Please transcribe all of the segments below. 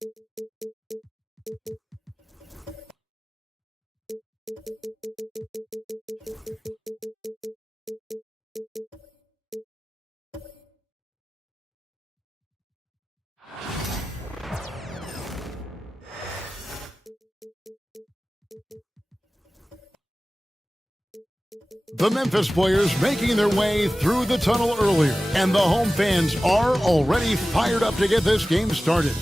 The Memphis players making their way through the tunnel earlier, and the home fans are already fired up to get this game started.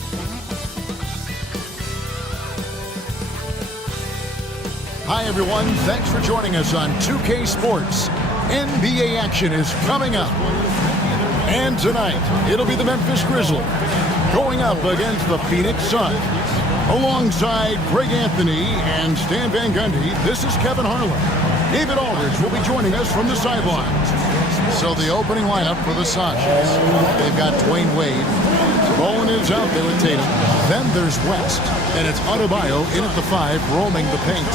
Hi everyone, thanks for joining us on 2K Sports. NBA action is coming up. And tonight, it'll be the Memphis Grizzles going up against the Phoenix Suns. Alongside Greg Anthony and Stan Van Gundy, this is Kevin Harlan. David Aldridge will be joining us from the sidelines. So the opening lineup for the Suns. They've got Dwayne Wade. Bowen is out there with Tatum. Then there's West. And it's Adebayo in at the 5, roaming the paint.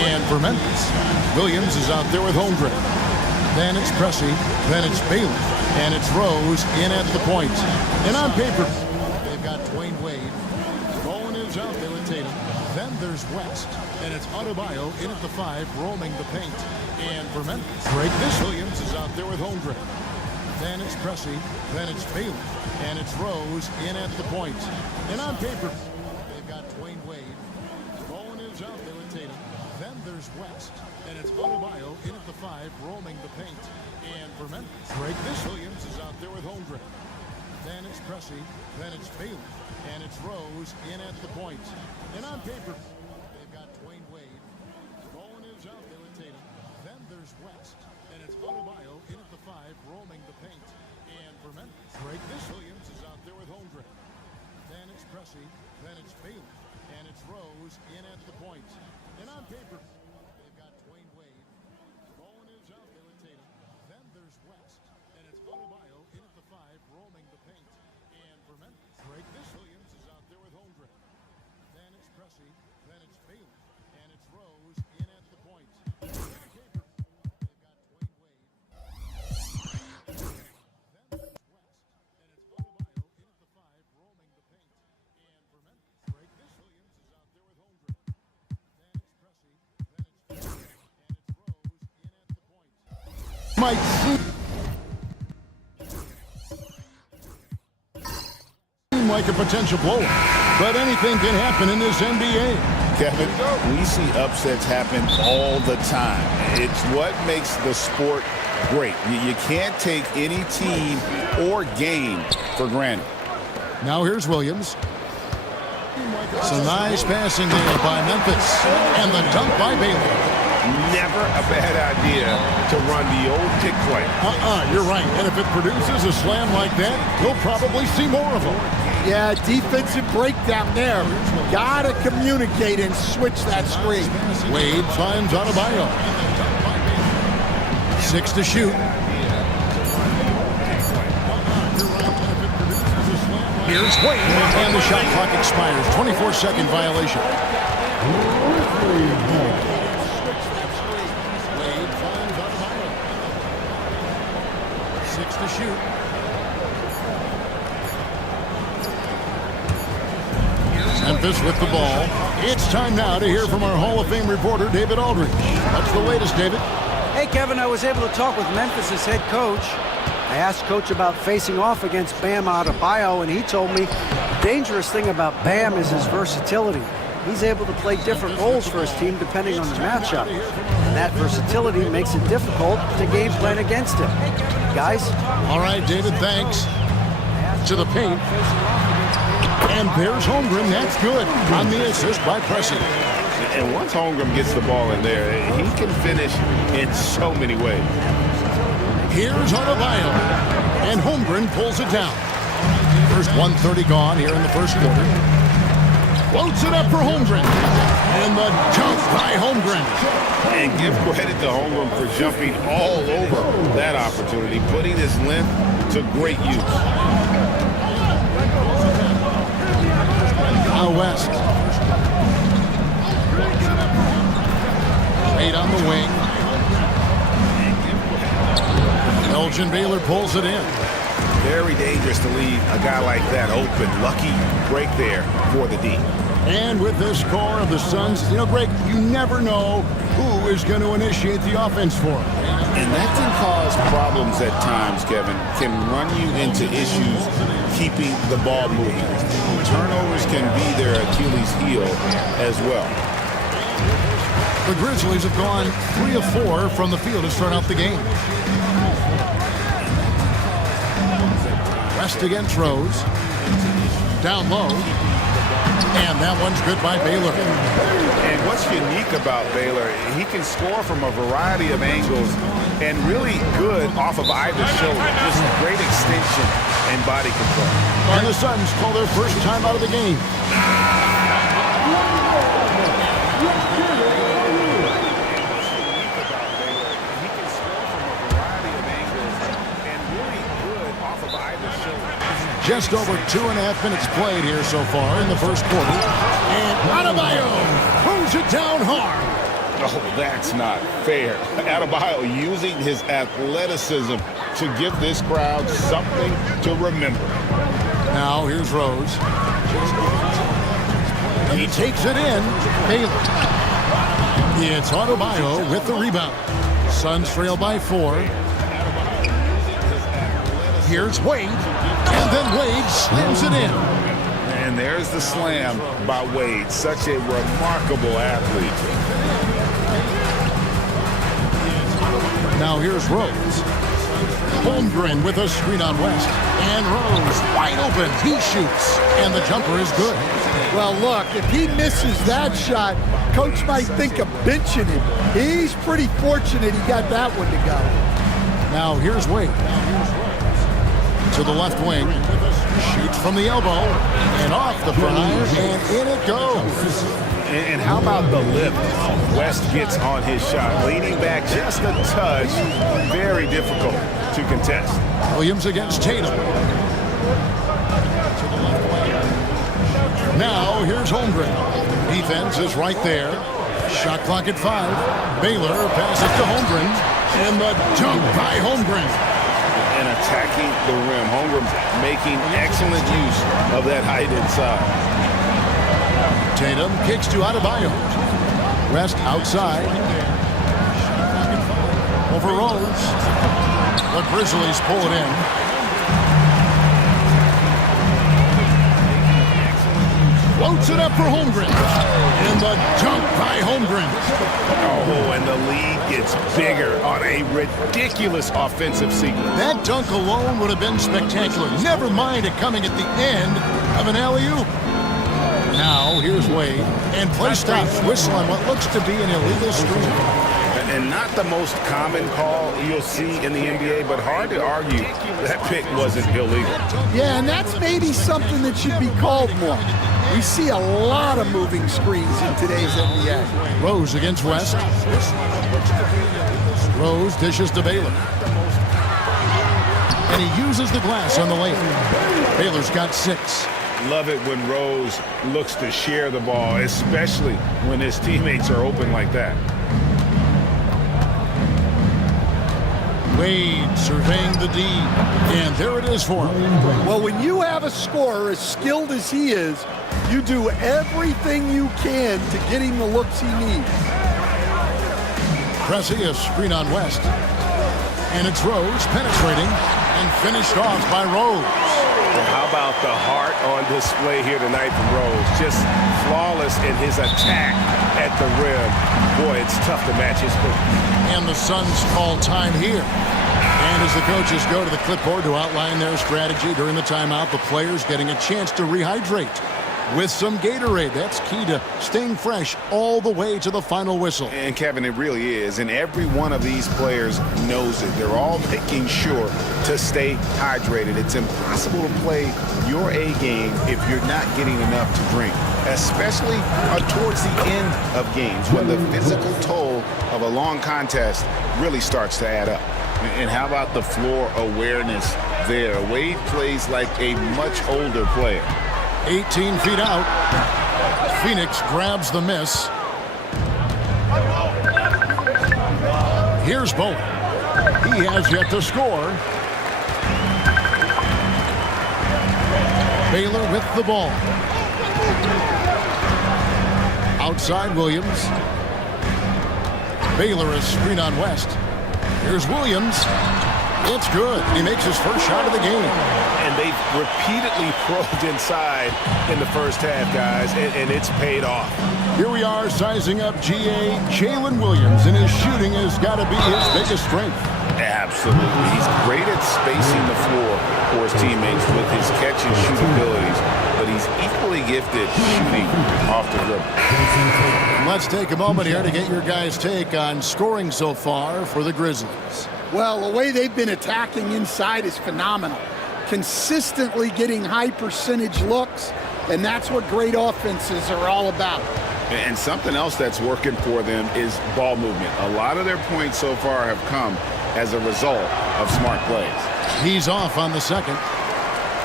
And for Memphis, Williams is out there with Holmgren. Then it's Pressey. Then it's Bailey. And it's Rose in at the point. And on paper, they've got Dwayne Wade. Bowen is out there with Tatum. Then there's West. And it's Adebayo in at the 5, roaming the paint. And for Memphis, Williams is out there with Holmgren. Then it's Pressey. Then it's Bailey. And it's Rose in at the point. And on paper, they've got Dwayne Wade. Bowen is out there with Tatum. Then there's West. And it's Adebayo in at the 5, roaming the paint. And for Memphis, Williams is out there with Holmgren. Then it's Pressey. Then it's Bailey. And it's Rose in at the point. And on paper, they've got Dwayne Wade. Bowen is out there with Tatum. Then there's West. And it's Adebayo in at the 5, roaming the paint. And for Memphis, Williams is out there with Holmgren. Then it's Pressey. Then it's Bailey. And it's Rose in at the point. And on paper, they've got Dwayne Wade. Bowen is out there with Tatum. Then there's West. And it's Adebayo in at the 5, roaming the paint. And for Memphis, Williams is out there with Holmgren. Then it's Pressey. Then it's Bailey. And it's Rose in at the point. And on paper, they've got Dwayne Wade. Then there's West. And it's Adebayo in at the 5, roaming the paint. And for Memphis, Williams is out there with Holmgren. Then it's Pressey. Then it's Bailey. And it's Rose in at the point. Might seem like a potential blowout, but anything can happen in this NBA. Kevin, we see upsets happen all the time. It's what makes the sport great. You can't take any team or game for granted. Now here's Williams. Some nice passing there by Memphis. And the dunk by Bailey. Never a bad idea to run the old pick play. You're right. And if it produces a slam like that, you'll probably see more of them. Yeah, defensive breakdown there. Gotta communicate and switch that screen. Wade finds Adebayo. 6 to shoot. Here's Wade, and the shot clock expires. 24-second violation. Wade finds Adebayo. 6 to shoot. Memphis with the ball. It's time now to hear from our Hall of Fame reporter, David Aldridge. What's the latest, David? Hey, Kevin, I was able to talk with Memphis' head coach. I asked Coach about facing off against Bam Adebayo, and he told me the dangerous thing about Bam is his versatility. He's able to play different roles for his team depending on the matchup. And that versatility makes it difficult to game plan against him. Guys? All right, David, thanks. To the paint. And there's Holmgren. That's good. On the assist by Pressey. And once Holmgren gets the ball in there, he can finish in so many ways. Here's Adebayo. And Holmgren pulls it down. First 1:30 gone here in the first quarter. Floats it up for Holmgren. And the jump by Holmgren. And give credit to Holmgren for jumping all over that opportunity, putting his length to great use. Now West. Wade on the wing. Elgin Baylor pulls it in. Very dangerous to leave a guy like that open. Lucky break there for the D. And with this score of the Suns, Greg, you never know who is going to initiate the offense for them. And that can cause problems at times, Kevin. Can run you into issues keeping the ball moving. Turnovers can be their Achilles heel as well. The Grizzlies have gone 3 of 4 from the field to start out the game. West against Rose. Down low. And that one's good by Baylor. And what's unique about Baylor, he can score from a variety of angles and really good off of either shoulder. Just great extension and body control. And the Suns call their first time out of the game. Just over 2.5 minutes played here so far in the first quarter. And Adebayo throws it down hard. Oh, that's not fair. Adebayo using his athleticism to give this crowd something to remember. Now here's Rose. He takes it in. Baylor. It's Adebayo with the rebound. Suns trail by 4. Here's Wade. And then Wade slams it in. And there's the slam by Wade. Such a remarkable athlete. Now here's Rose. Holmgren with a screen on West. And Rose wide open. He shoots. And the jumper is good. Well, look, if he misses that shot, coach might think of benching him. He's pretty fortunate he got that one to go. Now here's Wade. To the left wing. Shoots from the elbow. And off the fire. And in it goes. And how about the lift West gets on his shot? Leaning back just a touch. Very difficult to contest. Williams against Tatum. Now here's Holmgren. Defense is right there. Shot clock at 5. Baylor passes to Holmgren. And the dunk by Holmgren. And attacking the rim. Holmgren making excellent use of that height inside. Tatum kicks to Adebayo. West outside. Over Rose. The Grizzlies pull it in. Floats it up for Holmgren. And the dunk by Holmgren. Oh, and the lead gets bigger on a ridiculous offensive sequence. That dunk alone would have been spectacular. Never mind it coming at the end of an alley-oop. Now, here's Wade. And play stops. Whistle on what looks to be an illegal screen. And not the most common call you'll see in the NBA, but hard to argue that pick wasn't illegal. Yeah, and that's maybe something that should be called more. We see a lot of moving screens in today's NBA. Rose against West. Rose dishes to Baylor. And he uses the glass on the layup. Baylor's got 6. Love it when Rose looks to share the ball, especially when his teammates are open like that. Wade surveying the D. And there it is for him. Well, when you have a scorer as skilled as he is, you do everything you can to get him the looks he needs. Pressing a screen on West. And it's Rose penetrating and finished off by Rose. Well, how about the heart on display here tonight from Rose? Just flawless in his attack at the rim. Boy, it's tough to match his quickness. And the Suns call time here. And as the coaches go to the clipboard to outline their strategy during the timeout, the players getting a chance to rehydrate with some Gatorade. That's key to staying fresh all the way to the final whistle. And Kevin, it really is. And every one of these players knows it. They're all making sure to stay hydrated. It's impossible to play your A game if you're not getting enough to drink, especially towards the end of games when the physical toll of a long contest really starts to add up. And how about the floor awareness there? Wade plays like a much older player. 18 feet out. Phoenix grabs the miss. Here's Bowen. He has yet to score. Baylor with the ball. Outside Williams. Baylor is screen on West. Here's Williams. It's good. He makes his first shot of the game. And they've repeatedly probed inside in the first half, guys, and it's paid off. Here we are sizing up GA Jalen Williams, and his shooting has got to be his biggest strength. Absolutely. He's great at spacing the floor for his teammates with his catch and shoot abilities, but he's equally gifted shooting off the dribble. Let's take a moment here to get your guys' take on scoring so far for the Grizzlies. Well, the way they've been attacking inside is phenomenal. Consistently getting high percentage looks, and that's what great offenses are all about. And something else that's working for them is ball movement. A lot of their points so far have come as a result of smart plays. He's off on the second.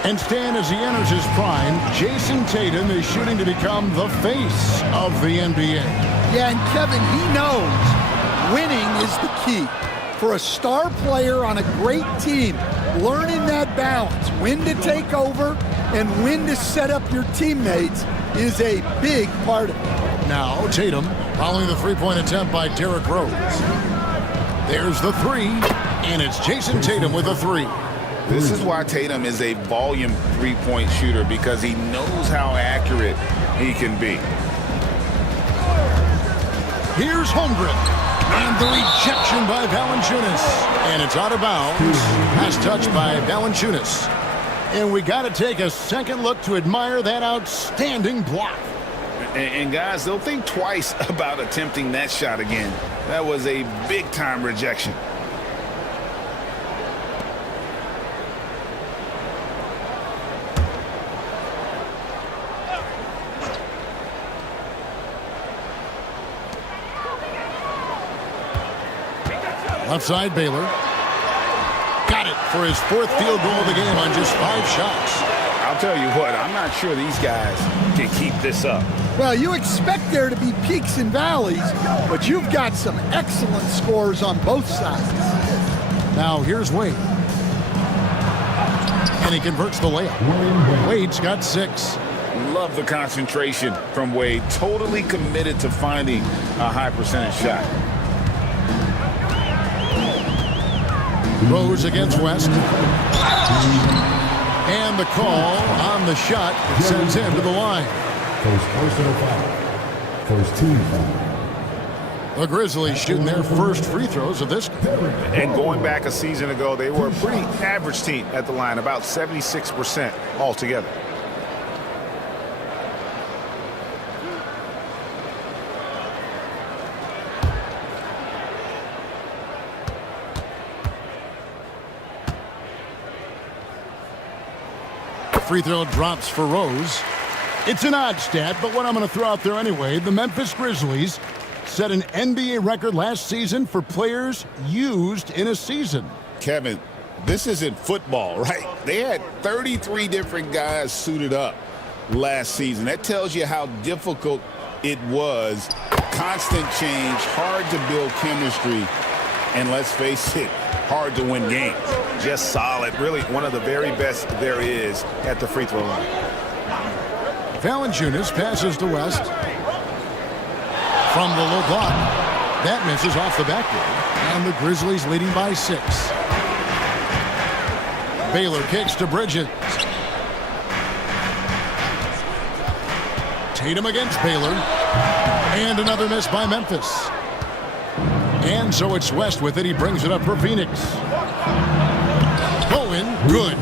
And Stan, as he enters his prime, Jason Tatum is shooting to become the face of the NBA. Yeah, and Kevin, he knows winning is the key. For a star player on a great team, learning that balance, when to take over and when to set up your teammates is a big part of it. Now Tatum following the three-point attempt by Derrick Rose. There's the three, and it's Jason Tatum with a three. This is why Tatum is a volume three-point shooter, because he knows how accurate he can be. Here's Holmgren. And the rejection by Valanciunas. And it's out of bounds. Pass touched by Valanciunas. And we got to take a second look to admire that outstanding block. And guys, they'll think twice about attempting that shot again. That was a big-time rejection. Left side, Baylor. Got it for his fourth field goal of the game on just 5 shots. I'll tell you what, I'm not sure these guys can keep this up. Well, you expect there to be peaks and valleys, but you've got some excellent scores on both sides. Now here's Wade. And he converts the layup. Wade's got 6. Love the concentration from Wade. Totally committed to finding a high percentage shot. Rose against West. And the call on the shot that sends him to the line. First personal foul. First team foul. The Grizzlies shooting their first free throws of this game. And going back a season ago, they were a pretty average team at the line, about 76% altogether. Free throw drops for Rose. It's an odd stat, but what I'm going to throw out there anyway, the Memphis Grizzlies set an NBA record last season for players used in a season. Kevin, this isn't football, right? They had 33 different guys suited up last season. That tells you how difficult it was. Constant change, hard to build chemistry, and let's face it, hard to win games. Just solid, really one of the very best there is at the free throw line. Valanciunas passes to West. From the low block. That misses off the backboard. And the Grizzlies leading by 6. Baylor kicks to Bridges. Tatum against Baylor. And another miss by Memphis. And so it's West with it. He brings it up for Phoenix. Bowen, good.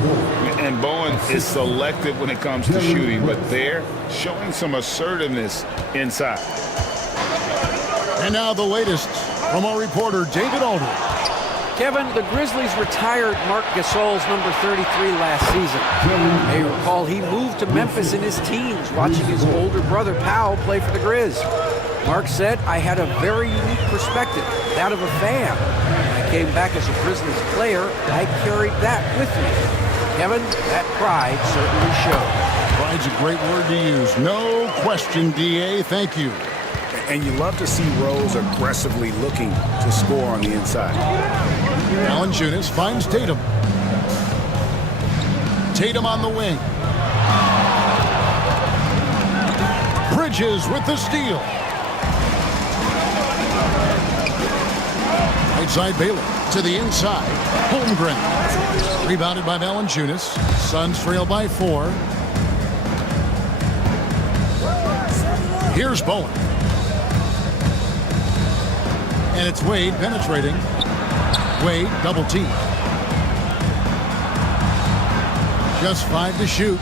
And Bowen is selective when it comes to shooting, but they're showing some assertiveness inside. And now the latest from our reporter, David Aldridge. Kevin, the Grizzlies retired Marc Gasol's number 33 last season. You may recall he moved to Memphis in his teens, watching his older brother Powell play for the Grizz. Mark said, I had a very unique perspective, that of a fan. When I came back as a Grizzlies player, I carried that with me. Kevin, that pride certainly showed. Pride's a great word to use. No question, D.A. Thank you. And you love to see Rose aggressively looking to score on the inside. Valanciunas finds Tatum. Tatum on the wing. Bridges with the steal. Right side Baylor to the inside. Holmgren. Rebounded by Valanciunas. Suns trail by 4. Here's Bowen. And it's Wade penetrating. Wade double team. Just 5 to shoot.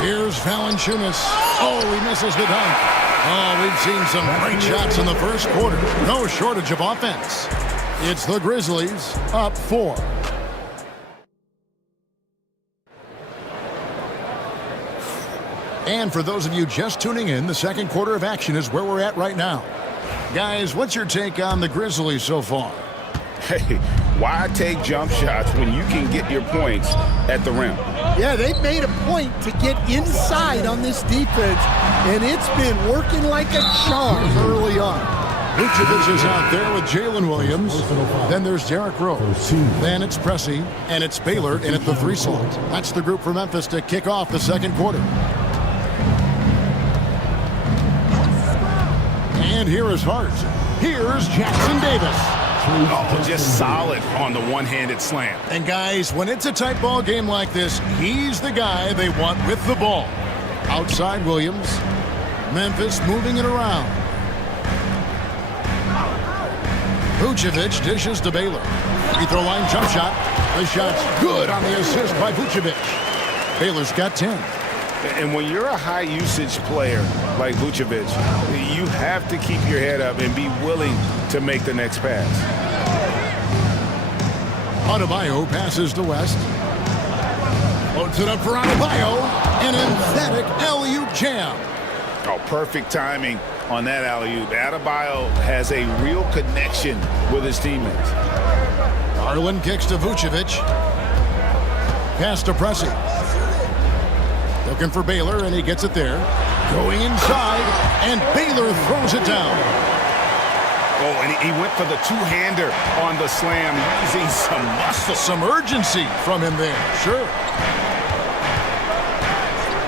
Here's Valanciunas. Oh, he misses the dunk. Oh, we've seen some great shots in the first quarter. No shortage of offense. It's the Grizzlies up 4. And for those of you just tuning in, the second quarter of action is where we're at right now. Guys, what's your take on the Grizzlies so far? Hey, why take jump shots when you can get your points at the rim? Yeah, they've made a point to get inside on this defense, and it's been working like a charm early on. Vucevic is out there with Jalen Williams. Then there's Derrick Rose. Then it's Pressey, and it's Baylor in at the 3 slot. That's the group for Memphis to kick off the second quarter. And here is Hart. Here's Jackson Davis. Oh, just solid on the one-handed slam. And guys, when it's a tight ball game like this, he's the guy they want with the ball. Outside Williams. Memphis moving it around. Vucevic dishes to Baylor. Free throw line jump shot. The shot's good on the assist by Vucevic. Baylor's got 10. And when you're a high-usage player like Vucevic, you have to keep your head up and be willing to make the next pass. Adebayo passes to West. Loads it up for Adebayo. An emphatic alley-oop jam. Oh, perfect timing on that alley-oop. Adebayo has a real connection with his teammates. Garland kicks to Vucevic. Pass to Pressey. Looking for Baylor, and he gets it there. Going inside, and Baylor throws it down. Oh, and he went for the two-hander on the slam, using some muscle. Some urgency from him there, sure.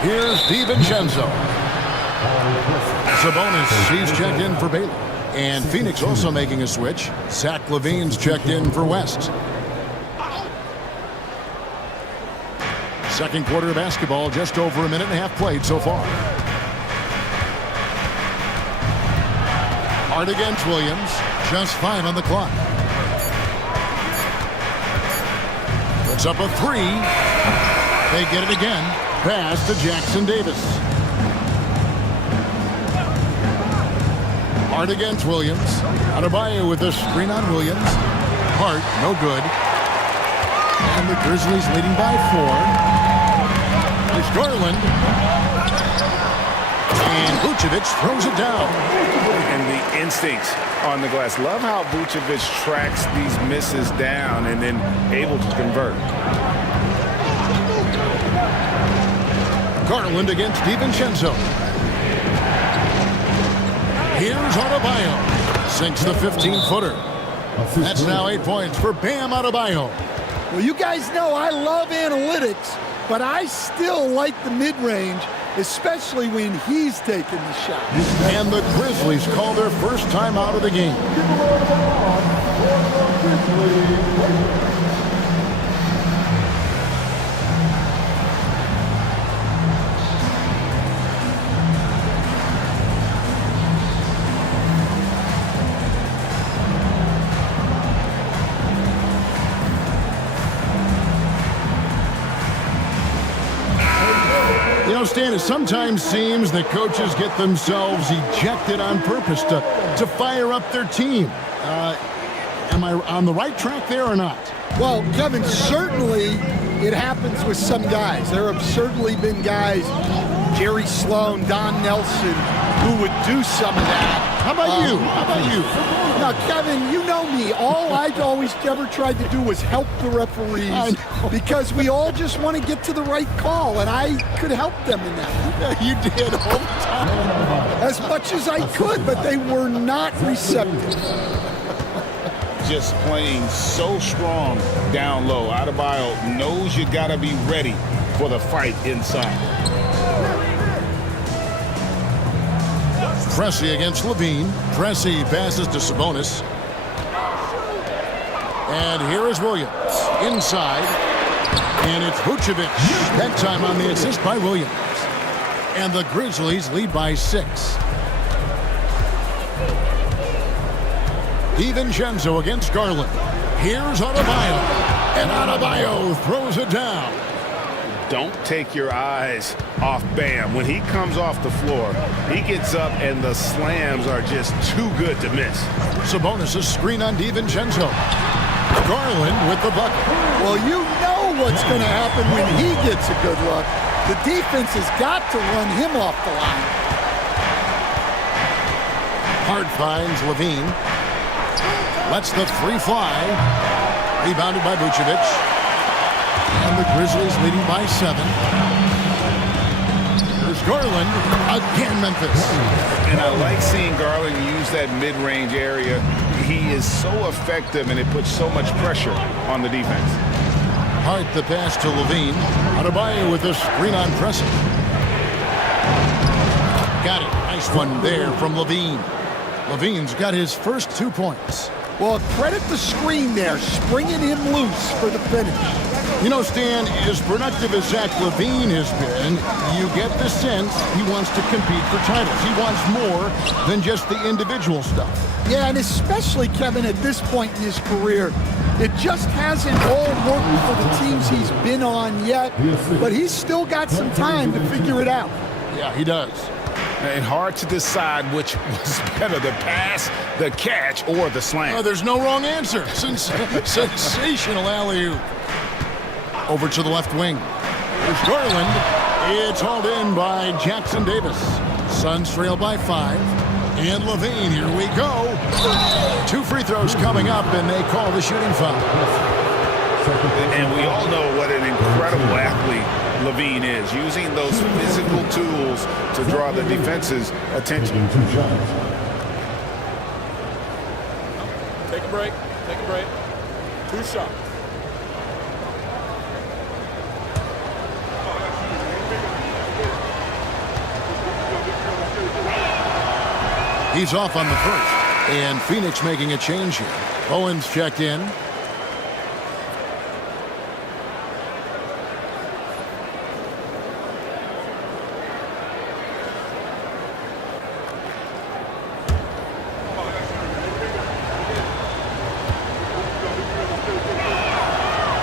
Here's DiVincenzo. Sabonis, he's checked in for Baylor. And Phoenix also making a switch. Zach LaVine's checked in for West. Second quarter of basketball, just over a minute and a half played so far. Hard against Williams. Just 5 on the clock. Puts up a 3. They get it again. Pass to Jackson Davis. Hard against Williams. Adebayo with the screen on Williams. Hart, no good. And the Grizzlies leading by 4. There's Garland. And Vucevic throws it down. And the instincts on the glass. Love how Vucevic tracks these misses down and then able to convert. Garland against DiVincenzo. Here's Adebayo. Sinks the 15-footer. That's now 8 points for Bam Adebayo. Well, you guys know I love analytics, but I still like the mid-range, especially when he's taking the shot. And the Grizzlies call their first time out of the game. You know, Stan, it sometimes seems that coaches get themselves ejected on purpose to fire up their team. Am I on the right track there or not? Well, Kevin, certainly it happens with some guys. There have certainly been guys, Jerry Sloan, Don Nelson, who would do some of that. How about you? How about you? Now, Kevin, you know me. All I've always ever tried to do was help the referees because we all just want to get to the right call, and I could help them in that. You did all the time. As much as I could, but they were not receptive. just playing so strong down low. Adebayo knows you got to be ready for the fight inside. Pressey against Levine. Pressey passes to Sabonis. And here is Williams inside. And it's Vucevic. That time on the assist by Williams. And the Grizzlies lead by 6. DiVincenzo against Garland. Here's Adebayo. And Adebayo throws it down. Don't take your eyes off Bam. When he comes off the floor, he gets up and the slams are just too good to miss. Sabonis a screen on DiVincenzo. Garland with the bucket. Well, you know what's going to happen when he gets a good look. The defense has got to run him off the line. Hart finds Levine. Lets the three fly. Rebounded by Vucevic. And the Grizzlies leading by 7. Here's Garland. Again, Memphis. And I like seeing Garland use that mid-range area. He is so effective, and it puts so much pressure on the defense. Hart the pass to Levine. Adebayo with a screen on Pressey. Got it. Nice one there from Levine. Levine's got his first 2 points. Well, credit the screen there, springing him loose for the finish. You know, Stan, as productive as Zach LaVine has been, you get the sense he wants to compete for titles. He wants more than just the individual stuff. Yeah, and especially, Kevin, at this point in his career, it just hasn't all worked for the teams he's been on yet, but he's still got some time to figure it out. Yeah, he does. And hard to decide which was better, the pass, the catch, or the slam. Oh, there's no wrong answer. Sensational alley-oop. Over to the left wing. There's Garland. It's hauled in by Jackson Davis. Suns trail by 5. And Levine, here we go. 2 free throws coming up, and they call the shooting foul. And we all know what an incredible athlete Levine is, using those physical tools to draw the defense's attention. Take a break. Take a break. 2 shots. He's off on the first. And Phoenix making a change here. Owens checked in.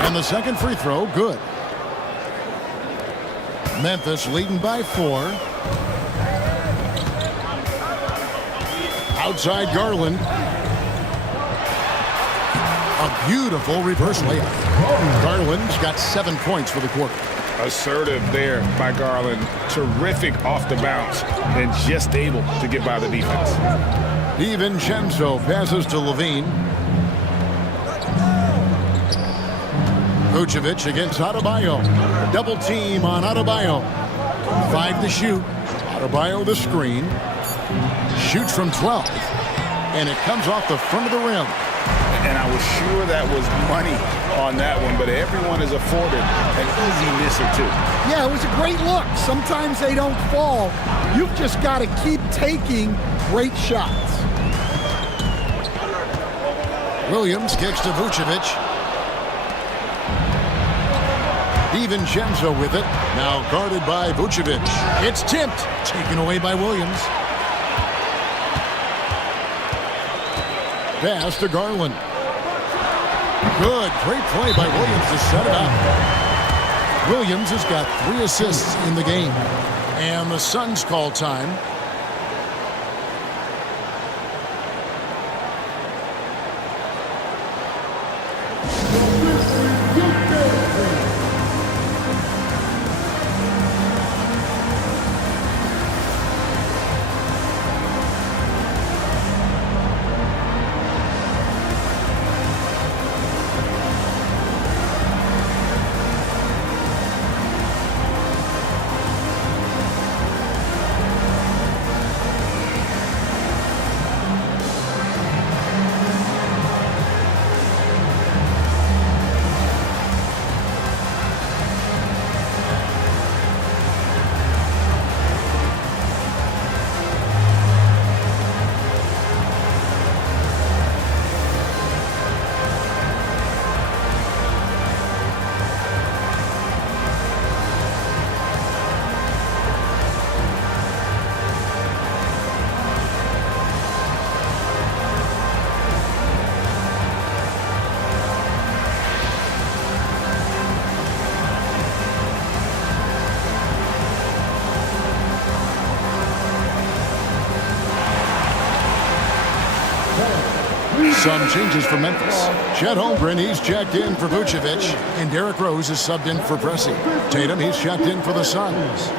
And the second free throw, good. Memphis leading by 4. Outside Garland. A beautiful reverse layup. Garland's got 7 points for the quarter. Assertive there by Garland. Terrific off the bounce and just able to get by the defense. DiVincenzo passes to Levine. Vucevic against Adebayo. Double team on Adebayo. 5 to shoot. Adebayo the screen. Shoots from 12. And it comes off the front of the rim. And I was sure that was money on that one, but everyone is afforded an easy miss or 2. Yeah, it was a great look. Sometimes they don't fall. You've just got to keep taking great shots. Williams kicks to Vucevic. DiVincenzo with it. Now guarded by Vucevic. It's tipped. Taken away by Williams. Pass to Garland. Good. Great play by Williams to set it up. Williams has got 3 assists in the game. And the Suns call time. Some changes for Memphis. Chet Holmgren, he's checked in for Vucevic. And Derrick Rose is subbed in for Pressey. Tatum, he's checked in for the Suns.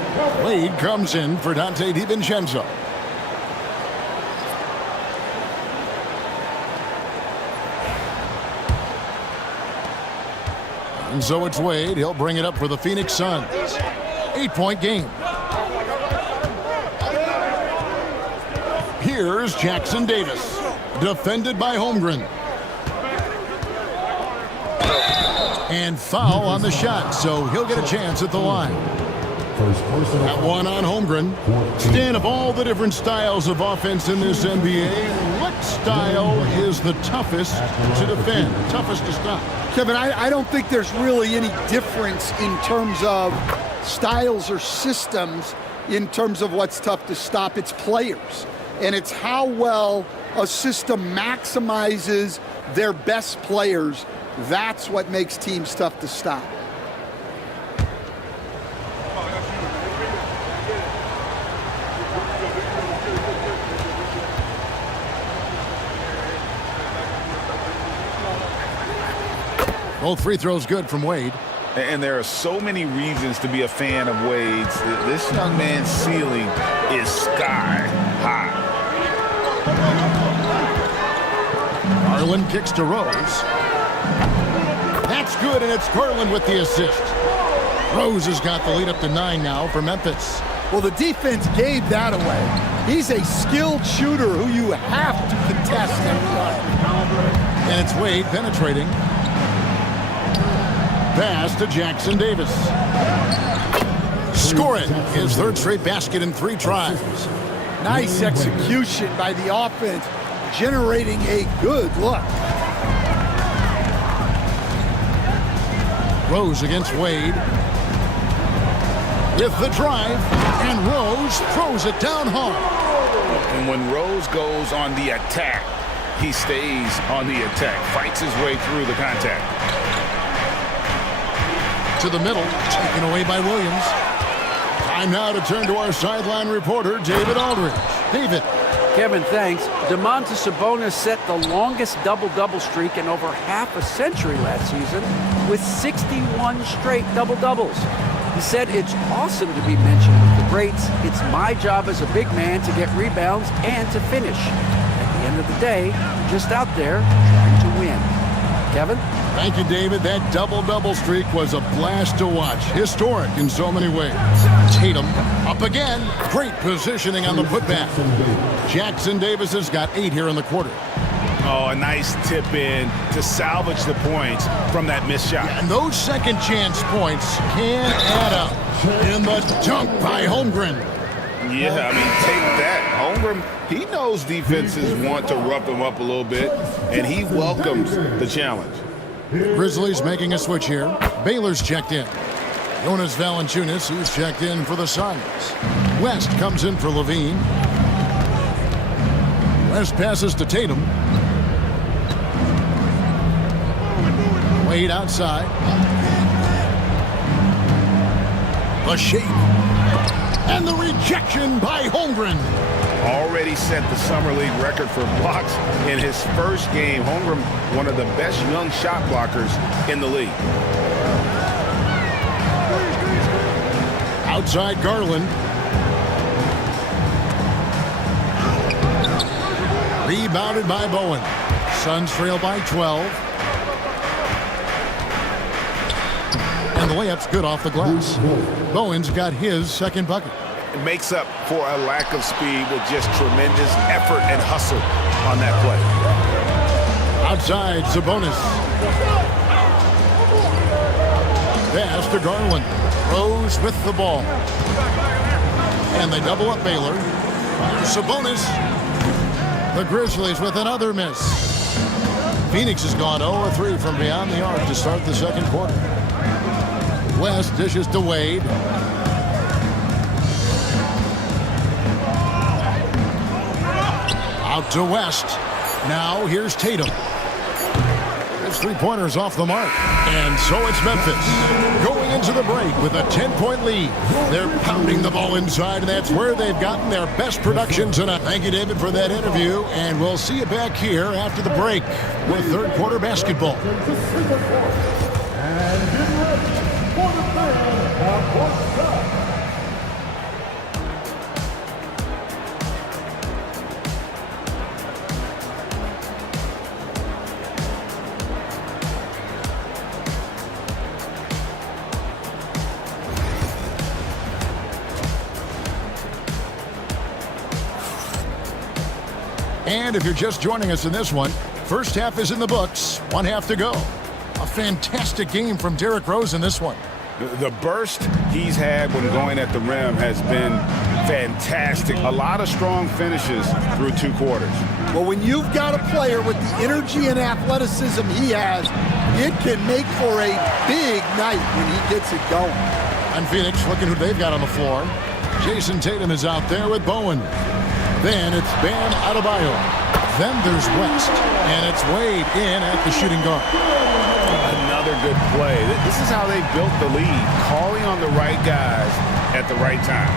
Wade comes in for Dante DiVincenzo. And so it's Wade. He'll bring it up for the Phoenix Suns. 8-point game. Here's Jackson Davis. Defended by Holmgren. And foul on the shot, so he'll get a chance at the line. That one on Holmgren. Stan, of all the different styles of offense in this NBA, what style is the toughest to defend, toughest to stop? Kevin, I don't think there's really any difference in terms of styles or systems in terms of what's tough to stop. It's players, and it's how well a system maximizes their best players. That's what makes teams tough to stop. Both free throws good from Wade. And there are so many reasons to be a fan of Wade's. This young man's ceiling is sky high. Garland kicks to Rose. That's good, and it's Garland with the assist. Rose has got the lead up to 9 now for Memphis. Well, the defense gave that away. He's a skilled shooter who you have to contest every time. And it's Wade penetrating. Pass to Jackson Davis. Score it. His third straight basket in 3 tries. Nice execution by the offense, generating a good look. Rose against Wade. With the drive, and Rose throws it down hard. And when Rose goes on the attack, he stays on the attack, fights his way through the contact. To the middle, taken away by Williams. Time now to turn to our sideline reporter, David Aldridge. David. Kevin, thanks. Domantas Sabonis set the longest double-double streak in over half a century last season with 61 straight double-doubles. He said it's awesome to be mentioned with the greats. It's my job as a big man to get rebounds and to finish. At the end of the day, I'm just out there trying to win. Kevin? Thank you, David. That double-double streak was a blast to watch. Historic in so many ways. Tatum up again. Great positioning on the putback. Jackson Davis has got 8 here in the quarter. Oh, a nice tip in to salvage the points from that missed shot. And those second chance points can add up. And the dunk by Holmgren. Yeah, I mean, take that. Holmgren, he knows defenses want to rough him up a little bit, and he welcomes the challenge. Grizzlies making a switch here. Baylor's checked in. Jonas Valanciunas, he's checked in for the Suns. West comes in for Levine. West passes to Tatum. Wade outside. The shake. And the rejection by Holmgren. Already set the Summer League record for blocks in his first game. Holmgren, one of the best young shot blockers in the league. Outside Garland. Rebounded by Bowen. Suns trail by 12. And the layup's good off the glass. Bowen's got his second bucket. It makes up for a lack of speed with just tremendous effort and hustle on that play. Outside, Sabonis. Pass to Garland. Rose with the ball. And they double up Baylor. Sabonis. The Grizzlies with another miss. Phoenix has gone 0-3 from beyond the arc to start the second quarter. West dishes to Wade. Out to West. Now here's Tatum. His three-pointer's off the mark. And so it's Memphis going into the break with a 10-point lead. They're pounding the ball inside, and that's where they've gotten their best production tonight. Thank you, David, for that interview, and we'll see you back here after the break with third quarter basketball. And if you're just joining us in this one, first half is in the books, one half to go. A fantastic game from Derrick Rose in this one. The burst he's had when going at the rim has been fantastic. A lot of strong finishes through two quarters. Well, when you've got a player with the energy and athleticism he has, it can make for a big night when he gets it going. And Phoenix, looking who they've got on the floor. Jason Tatum is out there with Bowen. Then it's Bam Adebayo. Then there's West, and it's Wade in at the shooting guard. Another good play. This is how they built the lead, calling on the right guys at the right time.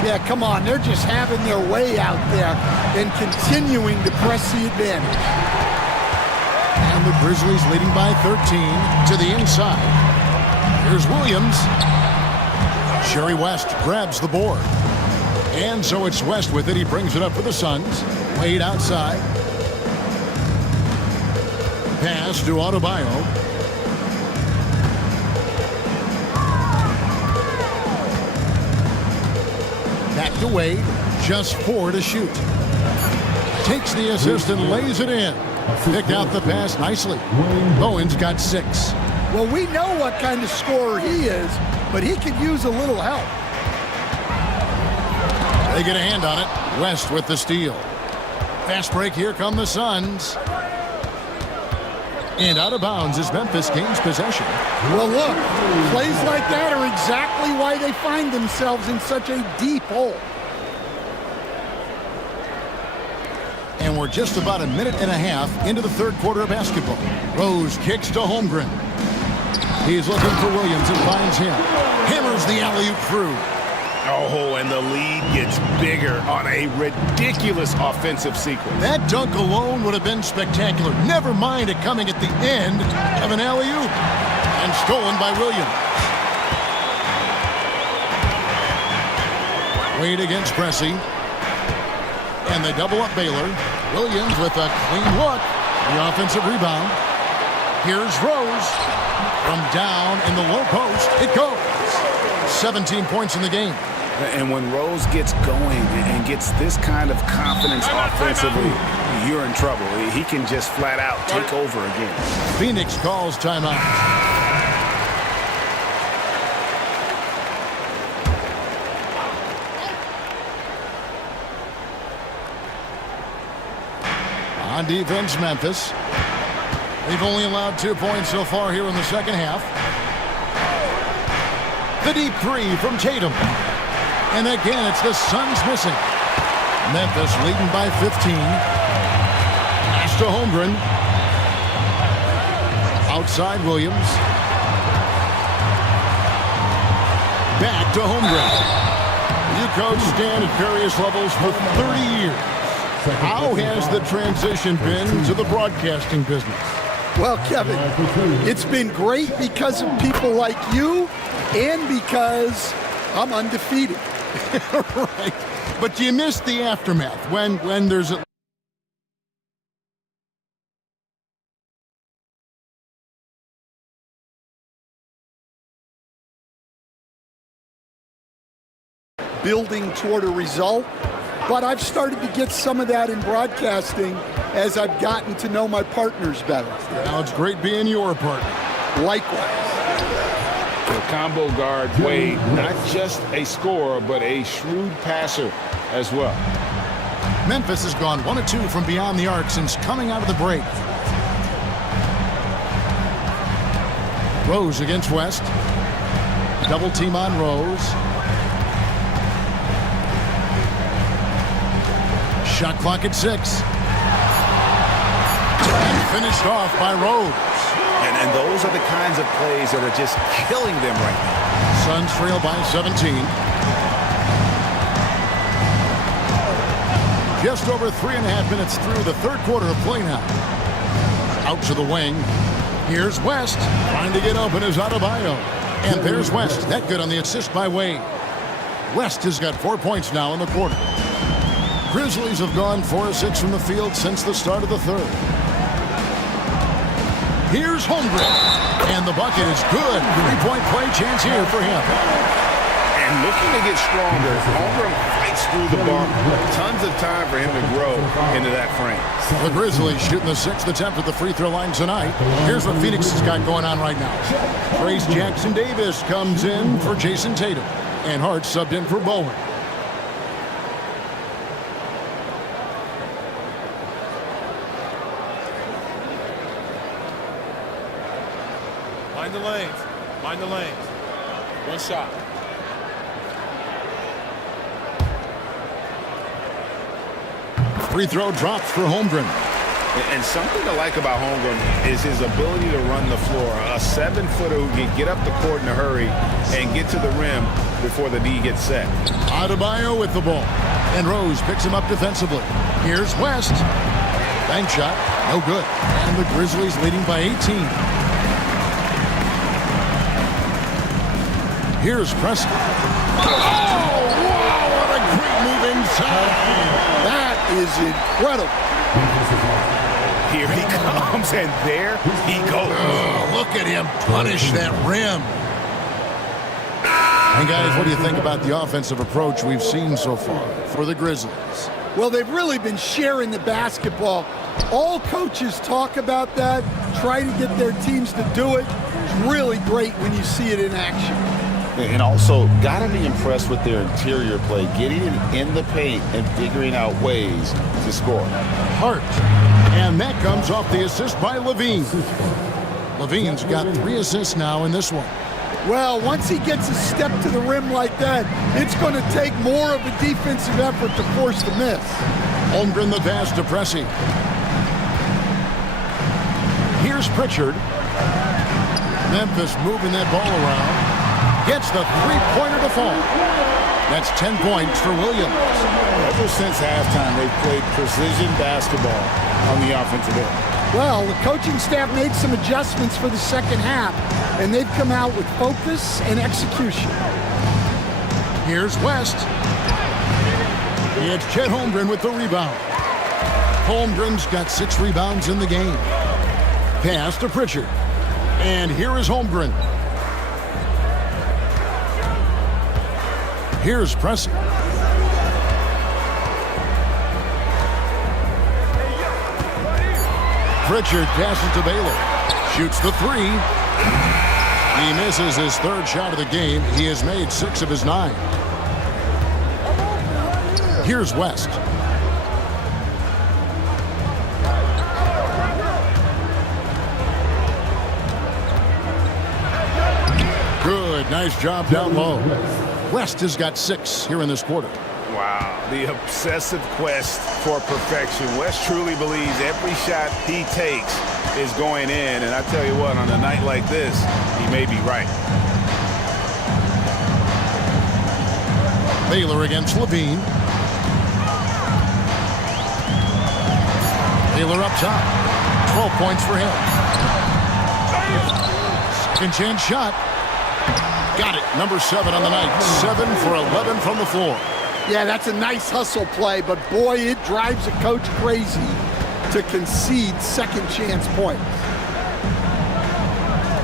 Yeah, come on. They're just having their way out there and continuing to press the advantage. And the Grizzlies leading by 13 to the inside. Here's Williams. Jerry West grabs the board. And so it's West with it. He brings it up for the Suns. Wade outside. Pass to Adebayo. Back to Wade. Just 4 to shoot. Takes the assist and lays it in. Picked out the pass nicely. Bowen's got 6. Well, we know what kind of scorer he is, but he could use a little help. They get a hand on it. West with the steal. Fast break. Here come the Suns. And out of bounds as Memphis gains possession. Well, look, plays like that are exactly why they find themselves in such a deep hole. And we're just about a minute and a half into the third quarter of basketball. Rose kicks to Holmgren. He's looking for Williams and finds him. Hammers the alley-oop through. Oh, and the lead gets bigger on a ridiculous offensive sequence. That dunk alone would have been spectacular. Never mind it coming at the end of an alley-oop. And stolen by Williams. Wade against Pressey. And they double up Baylor. Williams with a clean look. The offensive rebound. Here's Rose. From down in the low post, it goes. 17 points in the game. And when Rose gets going and gets this kind of confidence offensively, you're in trouble. He can just flat out take over again. Phoenix calls timeout. On defense, Memphis. They've only allowed 2 points so far here in the second half. The deep 3 from Tatum. And again, it's the Suns missing. Memphis leading by 15. Pass to Holmgren. Outside Williams. Back to Holmgren. You coach Stan at various levels for 30 years. How has the transition been to the broadcasting business? Well, Kevin, it's been great because of people like you and because I'm undefeated. Right. But you miss the aftermath when there's a building toward a result. But I've started to get some of that in broadcasting as I've gotten to know my partners better. Now it's great being your partner. Likewise. The combo guard, Wade, not just a scorer, but a shrewd passer as well. Memphis has gone 1 of 2 from beyond the arc since coming out of the break. Rose against West. Double team on Rose. Shot clock at 6. And finished off by Rose. And those are the kinds of plays that are just killing them right now. Suns trail by 17. Just over 3.5 minutes through the third quarter of play now. Out to the wing. Here's West. Trying to get open is Adebayo. And there's West. That good on the assist by Wade. West has got 4 points now in the quarter. Grizzlies have gone 4 of 6 from the field since the start of the third. Here's Holmgren. And the bucket is good. 3-point play chance here for him. And looking to get stronger, Holmgren fights through the bump. Tons of time for him to grow into that frame. The Grizzlies shooting the 6th attempt at the free throw line tonight. Here's what Phoenix has got going on right now. Trace Jackson-Davis comes in for Jason Tatum. And Hart subbed in for Bowen. Mind the lanes. Mind the lanes. One shot. Free throw dropped for Holmgren. And something to like about Holmgren is his ability to run the floor. A 7-footer who can get up the court in a hurry and get to the rim before the D gets set. Adebayo with the ball. And Rose picks him up defensively. Here's West. Bank shot. No good. And the Grizzlies leading by 18. Here's Preston. Oh, wow, what a great move inside. That is incredible. Here he comes, and there he goes. Oh, look at him punish that rim. And guys, what do you think about the offensive approach we've seen so far for the Grizzlies? Well, they've really been sharing the basketball. All coaches talk about that, try to get their teams to do it. It's really great when you see it in action. And also, got to be impressed with their interior play, getting in the paint and figuring out ways to score. Hart. And that comes off the assist by Levine. Levine's got 3 assists now in this one. Well, once he gets a step to the rim like that, it's going to take more of a defensive effort to force the miss. Holmgren the pass to Pressey. Here's Pritchard. Memphis moving that ball around. Gets the three-pointer to fall. That's 10 points for Williams. Ever since halftime, they've played precision basketball on the offensive end. Well, the coaching staff made some adjustments for the second half, and they've come out with focus and execution. Here's West. It's Chet Holmgren with the rebound. Holmgren's got 6 rebounds in the game. Pass to Pritchard. And here is Holmgren. Here's Pressey. Pritchard passes to Baylor. Shoots the 3. He misses his 3rd shot of the game. He has made 6 of his 9. Here's West. Good. Nice job down low. West has got 6 here in this quarter. Wow, the obsessive quest for perfection. West truly believes every shot he takes is going in, and I tell you what, on a night like this, he may be right. Baylor against Levine. Baylor up top. 12 points for him. Second chance shot. Got it. Number 7 on the night. 7 for 11 from the floor. Yeah, that's a nice hustle play, but boy, it drives a coach crazy to concede second chance points.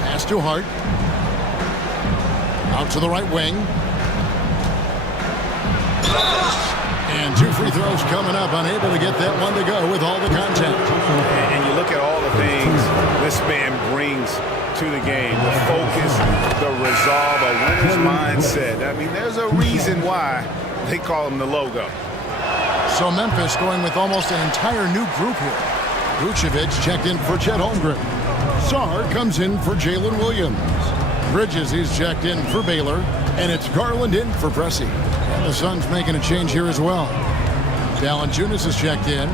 Pass to Hart. Out to the right wing. And 2 free throws coming up. Unable to get that one to go with all the contact. And you look at all the things this man brings to the game. The focus, the resolve, a winner's mindset. I mean, there's a reason why they call him the logo. So Memphis going with almost an entire new group here. Vucevic checked in for Chet Holmgren. Sarr comes in for Jalen Williams. Bridges, he's checked in for Baylor. And it's Garland in for Pressey. And the Suns making a change here as well. Valanciunas is checked in.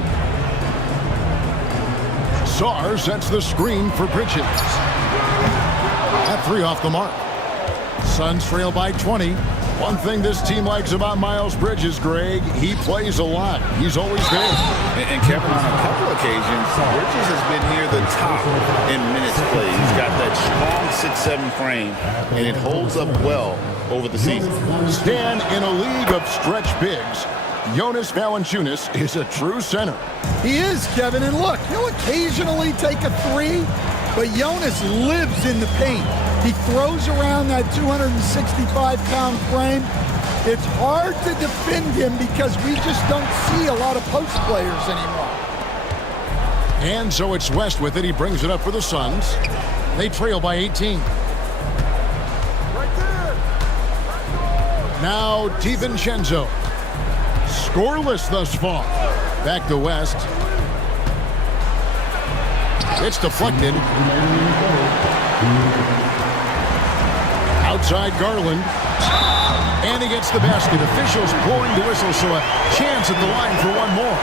Sarr sets the screen for Bridges. That three off the mark. Suns trail by 20. One thing this team likes about Miles Bridges, Greg, he plays a lot. He's always there. And Kevin, on a couple occasions, Bridges has been near the top in minutes played. He's got that strong 6'7" frame, and it holds up well over the season. Stan, in a league of stretch bigs, Jonas Valanciunas is a true center. He is, Kevin, and look, he'll occasionally take a three, but Jonas lives in the paint. He throws around that 265-pound frame. It's hard to defend him because we just don't see a lot of post players anymore. And so it's West with it. He brings it up for the Suns. They trail by 18. Now DiVincenzo. Scoreless thus far. Back to West. It's deflected. Outside Garland. And he gets the basket. Officials blowing the whistle, so a chance at the line for one more.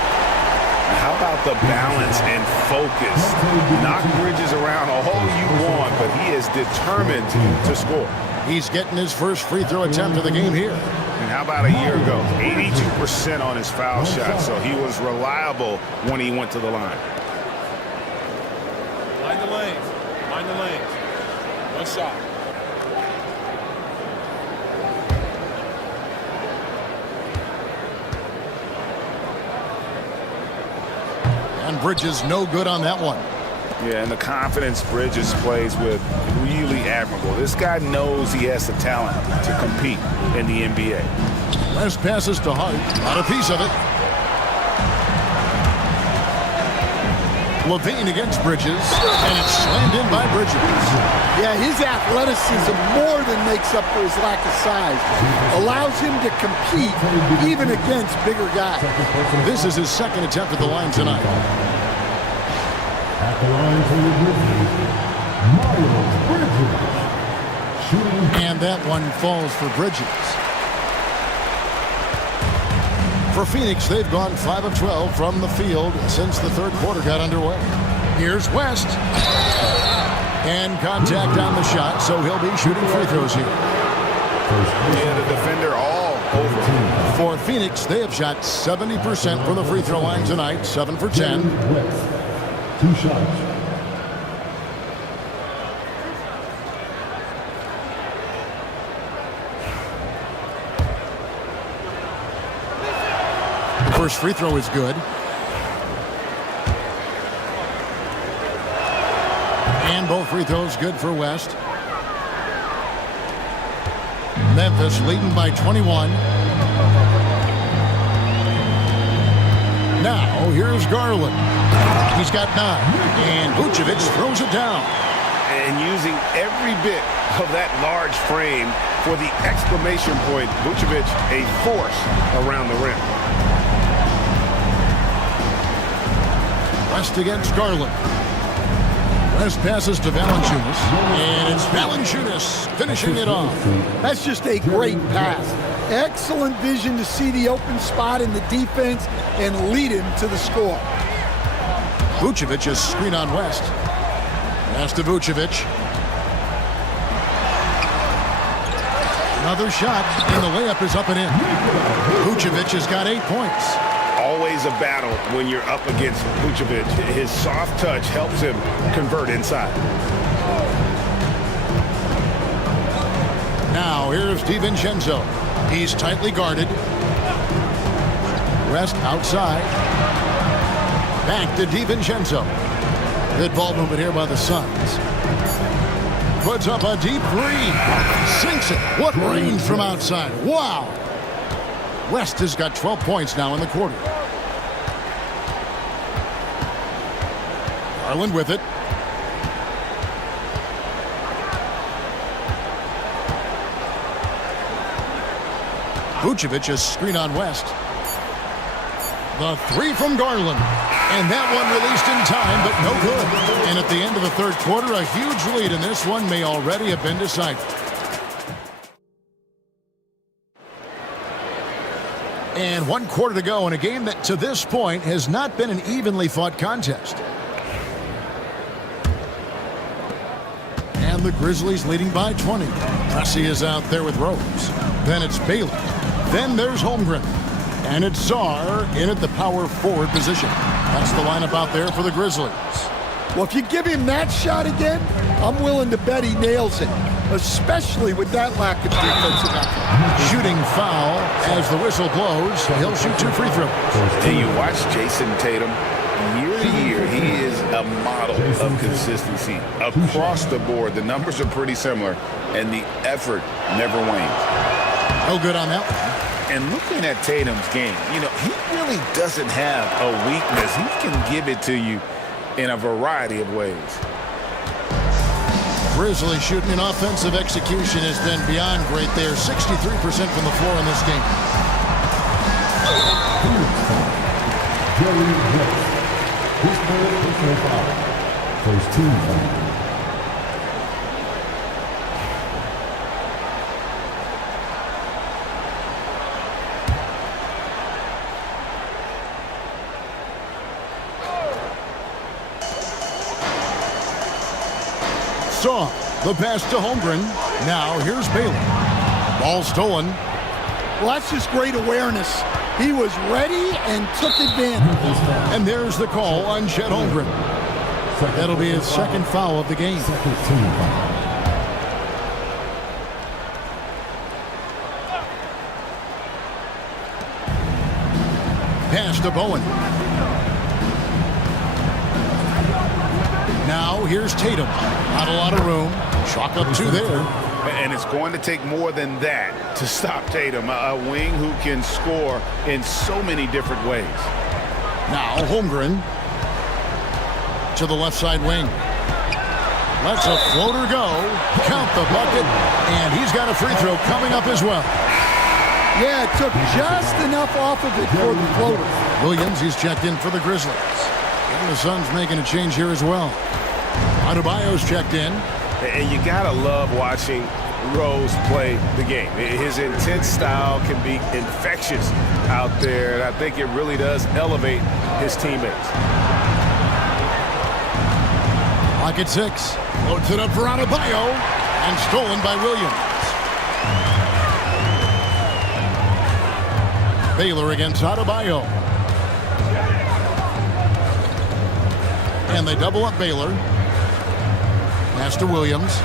How about the balance and focus? Knock Bridges around all you want, but he is determined to score. He's getting his first free throw attempt of the game here. And how about a year ago? 82% on his foul shot, so he was reliable when he went to the line. Mind the lanes. Mind the lanes. One shot. And Bridges no good on that one. Yeah, and the confidence Bridges plays with, really admirable. This guy knows he has the talent to compete in the NBA. West passes to Hart. Not a piece of it. Levine against Bridges, and it's slammed in by Bridges. Yeah, his athleticism more than makes up for his lack of size. Allows him to compete even against bigger guys. This is his second attempt at the line tonight. At the line for the Grizzlies, Miles Bridges. And that one falls for Bridges. For Phoenix, they've gone 5 of 12 from the field since the third quarter got underway. Here's West. And contact on the shot, so he'll be shooting free throws here. Yeah, the defender all over. For Phoenix, they have shot 70% from the free throw line tonight, 7 for 10. West. 2 shots. First free throw is good. And both free throws good for West. Memphis leading by 21. Now here's Garland. He's got 9. And Vucevic throws it down. And using every bit of that large frame for the exclamation point, Vucevic a force around the rim. West against Garland. West passes to Valanciunas. And it's Valanciunas finishing it off. That's just a great pass. Excellent vision to see the open spot in the defense and lead him to the score. Vucevic is screen on West. Pass to Vucevic. Another shot, and the layup is up and in. Vucevic has got 8 points. Always a battle when you're up against Vucevic. His soft touch helps him convert inside. Now here's DiVincenzo. He's tightly guarded. West outside. Back to DiVincenzo. Good ball movement here by the Suns. Puts up a deep 3. Sinks it. What range from outside. Wow. West has got 12 points now in the quarter. Garland with it. Vucevic is screen on West. The 3 from Garland. And that one released in time, but no good. And at the end of the third quarter, a huge lead in this one may already have been decided. And 1 quarter to go in a game that to this point has not been an evenly fought contest. And the Grizzlies leading by 20. Pressey is out there with Rose. Then it's Bailey. Then there's Holmgren. And it's Czar in at the power forward position. That's the lineup out there for the Grizzlies. Well, if you give him that shot again, I'm willing to bet he nails it, especially with that lack of defensive effort. Shooting foul as the whistle blows. He'll shoot 2 free throws. And you watch Jason Tatum. Year to year, he is a model of consistency. Across the board, the numbers are pretty similar, and the effort never wanes. No good on that one. And looking at Tatum's game, you know, he really doesn't have a weakness. He can give it to you in a variety of ways. Grizzlies shooting in offensive execution has been beyond great there. 63% from the floor in this game. His personal foul. First team foul. Saw the pass to Holmgren. Now here's Bailey. Ball stolen. Well, that's just great awareness. He was ready and took advantage. And there's the call on Chet Holmgren. That'll be his second foul of the game. Second team foul. Pass to Bowen. Now here's Tatum. Not a lot of room. Chalk up 2 there. And it's going to take more than that to stop Tatum, a wing who can score in so many different ways. Now Holmgren to the left side wing. Lets a floater go. Count the bucket. And he's got a free throw coming up as well. Yeah, it took just enough off of it for the floater. Williams, he's checked in for the Grizzlies. And the Suns making a change here as well. Adebayo's checked in. And you gotta love watching Rose play the game. His intense style can be infectious out there, and I think it really does elevate his teammates. Lock at 6. Loads it up for Adebayo. And stolen by Williams. Baylor against Adebayo. And they double up Baylor. Pass to Williams.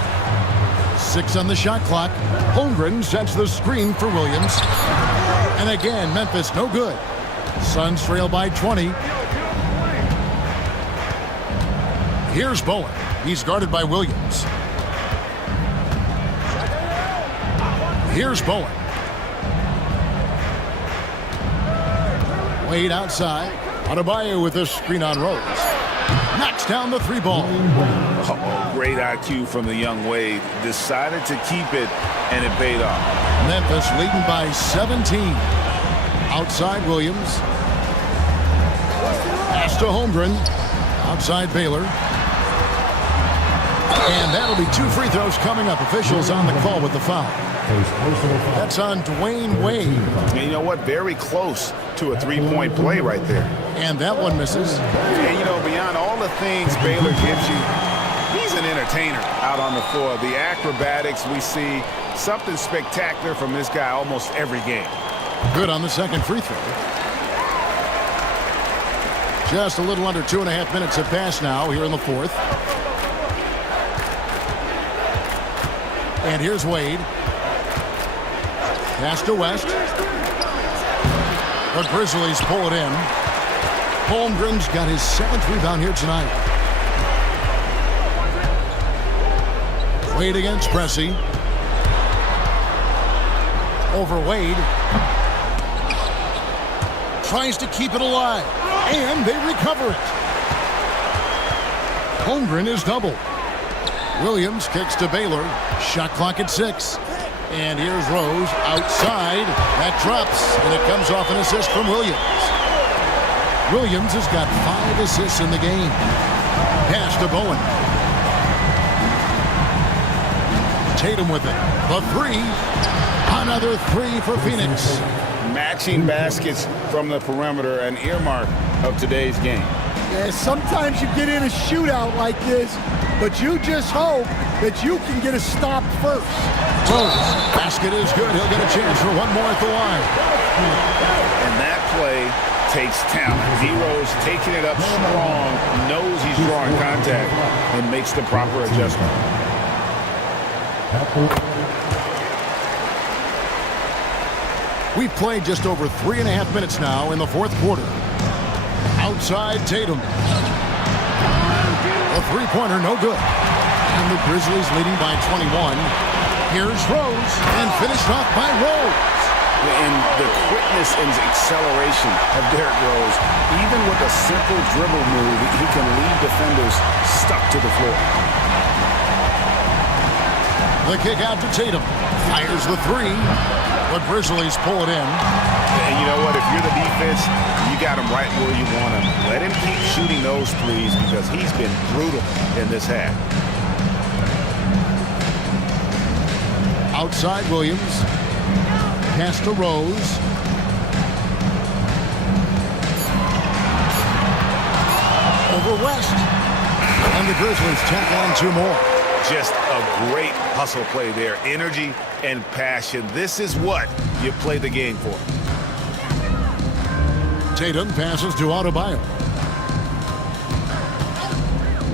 6 on the shot clock. Holmgren sets the screen for Williams. And again, Memphis no good. Suns trail by 20. Here's Bowen. He's guarded by Williams. Here's Bowen. Wade outside. Adebayo with a screen on Rose. Knocks down the 3 ball. Oh, great IQ from the young Wade. Decided to keep it, and it paid off. Memphis leading by 17. Outside Williams. Pass to Holmgren. Outside Baylor. And that'll be 2 free throws coming up. Officials on the call with the foul. That's on Dwayne Wade. And you know what? Very close to a 3-point play right there. And that one misses. And, you know, beyond all the things Baylor gives you, he's an entertainer out on the floor. The acrobatics we see, something spectacular from this guy almost every game. Good on the second free throw. Just a little under 2.5 minutes have passed now here in the 4th. And here's Wade. Pass to West. The Grizzlies pull it in. Holmgren's got his 7th rebound here tonight. Wade against Pressey. Over Wade. Tries to keep it alive. And they recover it. Holmgren is doubled. Williams kicks to Baylor. Shot clock at 6. And here's Rose outside. That drops, and it comes off an assist from Williams. Williams has got 5 assists in the game. Pass to Bowen. Tatum with it. The 3. Another 3 for Phoenix. Matching baskets from the perimeter, an earmark of today's game. Yeah, sometimes you get in a shootout like this, but you just hope that you can get a stop first. Rose, basket is good. He'll get a chance for one more at the line. And that play takes talent. D-Rose taking it up strong, knows he's drawing contact, and makes the proper adjustment. We've played just over 3.5 minutes now in the fourth quarter. Outside Tatum. A three-pointer, no good. And the Grizzlies leading by 21. Here's Rose, and finished off by Rose. And the quickness and acceleration of Derrick Rose, even with a simple dribble move, he can leave defenders stuck to the floor. The kick out to Tatum. Fires the three. The Grizzlies pull it in. And you know what? If you're the defense, you got him right where you want him. Let him keep shooting those threes because he's been brutal in this half. Outside Williams. Pass to Rose. Over West. And the Grizzlies tack on 2 more. Just a great hustle play there. Energy and passion. This is what you play the game for. Tatum passes to Adebayo.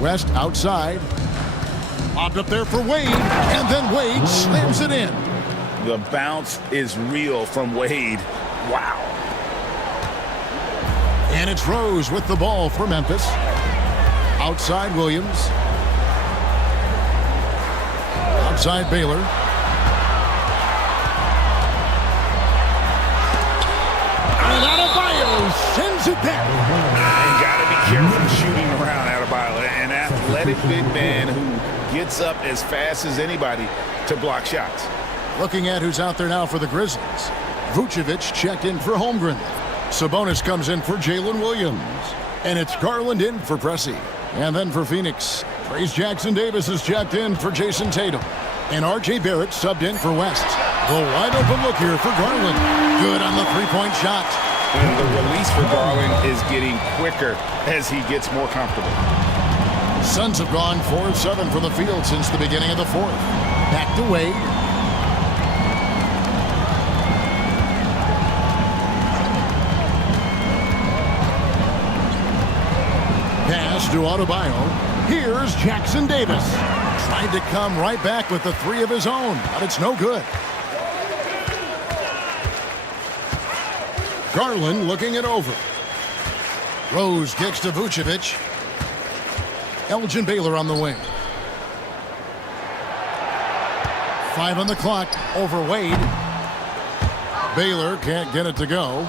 West outside. Popped up there for Wade. And then Wade slams it in. The bounce is real from Wade. Wow. And it's Rose with the ball for Memphis. Outside Williams. Outside Baylor. And Adebayo sends it back. And got to be careful shooting around Adebayo. An athletic big man who gets up as fast as anybody to block shots. Looking at who's out there now for the Grizzlies. Vucevic checked in for Holmgren. Sabonis comes in for Jalen Williams. And it's Garland in for Pressey. And then for Phoenix, Trace Jackson-Davis is checked in for Jason Tatum. And R.J. Barrett subbed in for West. The wide open look here for Garland. Good on the three-point shot. And the release for Garland is getting quicker as he gets more comfortable. Suns have gone 4 of 7 from the field since the beginning of the fourth. Back to Wade. Pass to Adebayo. Here's Jackson Davis. Tried to come right back with the three of his own, but it's no good. Garland looking it over. Rose kicks to Vucevic. Elgin Baylor on the wing. 5 on the clock over Wade. Baylor can't get it to go.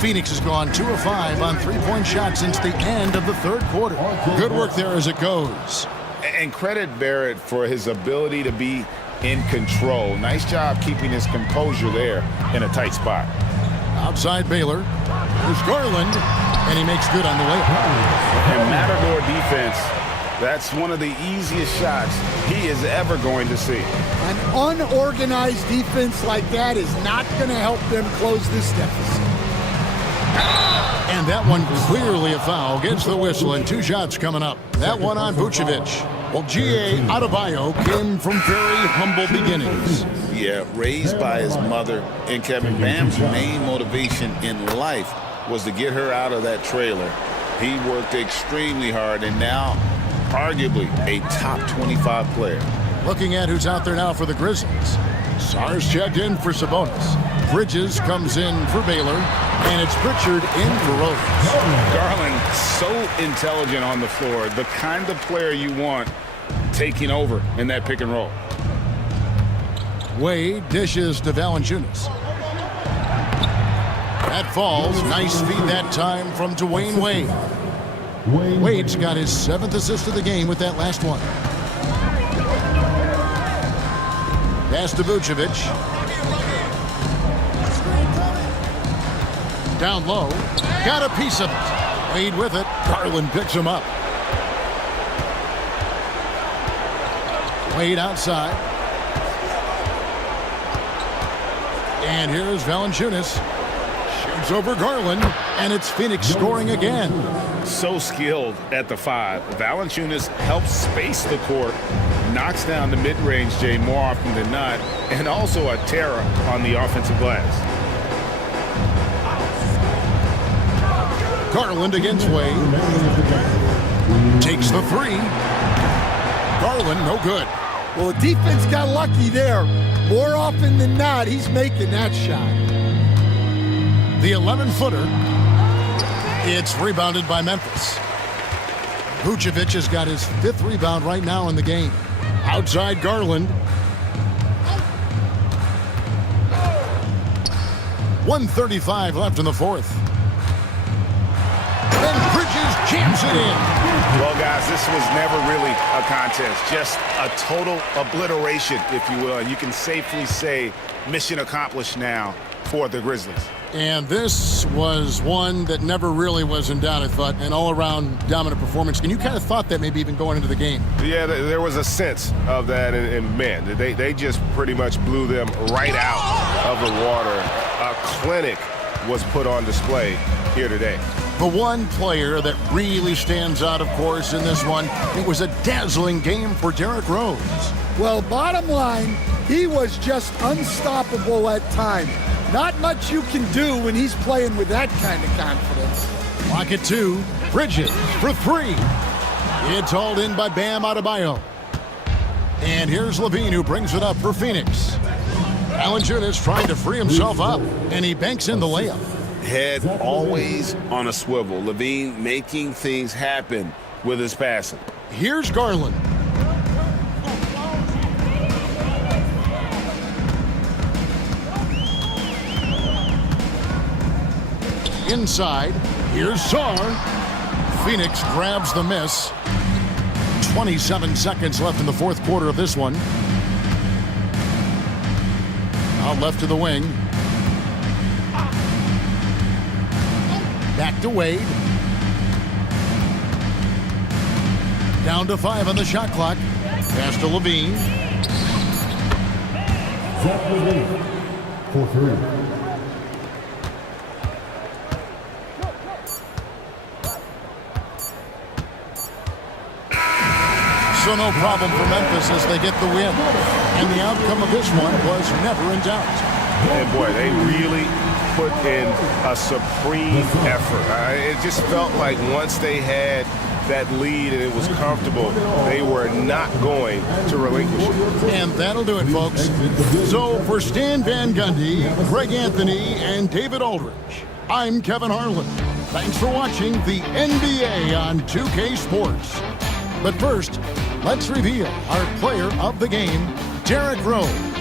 Phoenix has gone 2 of 5 on three-point shots since the end of the third quarter. Good work there as it goes. And credit Barrett for his ability to be in control. Nice job keeping his composure there in a tight spot. Outside Baylor. There's Garland, and he makes good on the layup. And Matador defense, that's one of the easiest shots he is ever going to see. An unorganized defense like that is not going to help them close this deficit. And that one clearly a foul. Gets the whistle, and 2 shots coming up. That one on Vucevic. Well, G.A. Adebayo came from very humble beginnings. Yeah, raised by his mother. And Kevin, Bam's main motivation in life was to get her out of that trailer. He worked extremely hard, and now arguably a top 25 player. Looking at who's out there now for the Grizzlies. Sars checked in for Sabonis. Bridges comes in for Baylor. And it's Pritchard in for Rose. Garland, so intelligent on the floor. The kind of player you want taking over in that pick and roll. Wade dishes to Valanciunas. That falls. Nice feed that time from Dwayne Wade. Wade's got his 7th assist of the game with that last one. Pass to Vucevic. Down low. Got a piece of it. Wade with it. Garland picks him up. Wade outside. And here's Valanciunas. Moves over Garland, and it's Phoenix scoring again. So skilled at the 5. Valanciunas helps space the court, knocks down the mid-range Jay more often than not, and also a terror on the offensive glass. Garland against Wade. Takes the 3. Garland, no good. Well, the defense got lucky there. More often than not, he's making that shot. The 11-footer. It's rebounded by Memphis. Vucevic has got his 5th rebound right now in the game. Outside Garland. 1:35 left in the 4th. And Bridges jams it in. Well, guys, this was never really a contest. Just a total obliteration, if you will. And you can safely say mission accomplished now for the Grizzlies. And this was one that never really was in doubt, I thought. An all-around dominant performance. And you kind of thought that maybe even going into the game. Yeah, there was a sense of that. And man, they just pretty much blew them right out of the water. A clinic was put on display here today. The one player that really stands out, of course, in this one, it was a dazzling game for Derrick Rose. Well, bottom line, he was just unstoppable at times. Not much you can do when he's playing with that kind of confidence. Clock at 2. Bridges for 3. It's hauled in by Bam Adebayo. And here's Levine, who brings it up for Phoenix. Valanciunas trying to free himself up, and he banks in the layup. Head always on a swivel. Levine making things happen with his passing. Here's Garland. Inside, here's Sarr. Phoenix grabs the miss. 27 seconds left in the 4th quarter of this one. Out left to the wing. Back to Wade. Down to 5 on the shot clock. Pass to Levine. Zach Levine for 3. So no problem for Memphis as they get the win. And the outcome of this one was never in doubt. And boy, they really put in a supreme effort. It just felt like once they had that lead and it was comfortable, they were not going to relinquish it. And that'll do it, folks. So for Stan Van Gundy, Greg Anthony, and David Aldridge, I'm Kevin Harlan. Thanks for watching the NBA on 2K Sports. But first, let's reveal our player of the game, Derrick Rose.